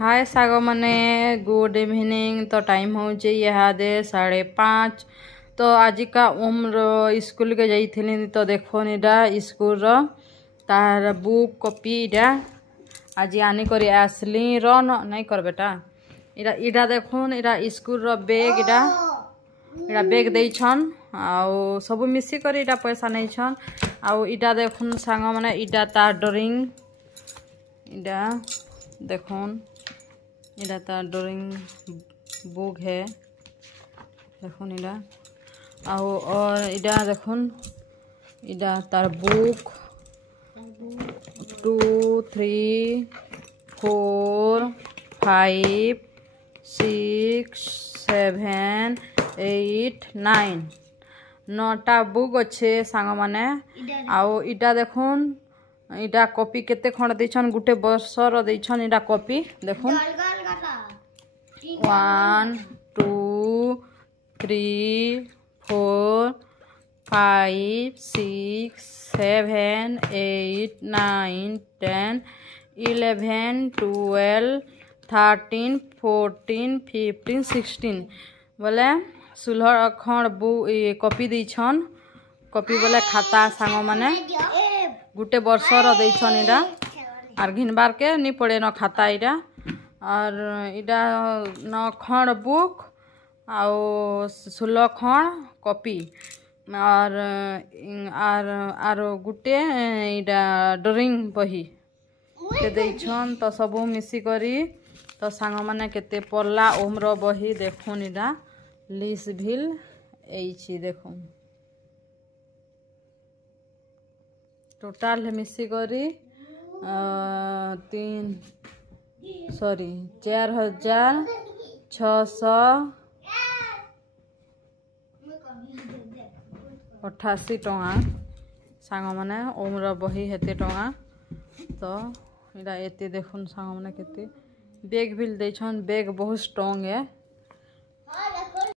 हाय साग माने good evening. तो टाइम हो इहादे 5:30। तो आज का उम्र स्कूल के जाइथिली तो देखो इटा स्कूल तार बुक कॉपी इटा आज आनी करी आसली नहीं कर बेटा इटा इटा देखुन इटा स्कूल बैग इटा इटा बैग देछन आउ सब मिसी करी इटा पैसा नहीं छन आउ इटा देखुन सांग माने इटा तार ड्राइंग इटा देखुन इटा तार ड्राइंग बुक है देखुन इटा आउ और इटा देखुन इटा तार बुक 2 3 4 5 6 7 8 9 9टा बुक अच्छे सांग माने आउ इटा देखुन इटा कॉपी केते खंड देछन गुटे वर्षर देछन इटा कॉपी देखुन 1 2 3 4 5 6 7 8 9 10 11 12 13 14 15 16 बोले 16 खंड कॉपी देछन कॉपी बोले खाता सांग माने गुटे वर्षर देछन इटा आर घिनबार के नहीं पड़े न खाता इटा और इटा 9 खंड बुक आउ 16 खंड कॉपी और आर गुटे इटा ड्राइंग बही के देछन तो सब मिसी करी तो सांग माने केते पल्ला उम्र बही देखुन इटा लिस भिल एछि देखुन टोटाल मिसी करी 4,688 टଙ୍କା सांग माने उम्र बही हेते टଙ୍କା तो इटा एते देखुन सांग माने केते बैग बिल देछन बैग बहुत स्ट्रांग है।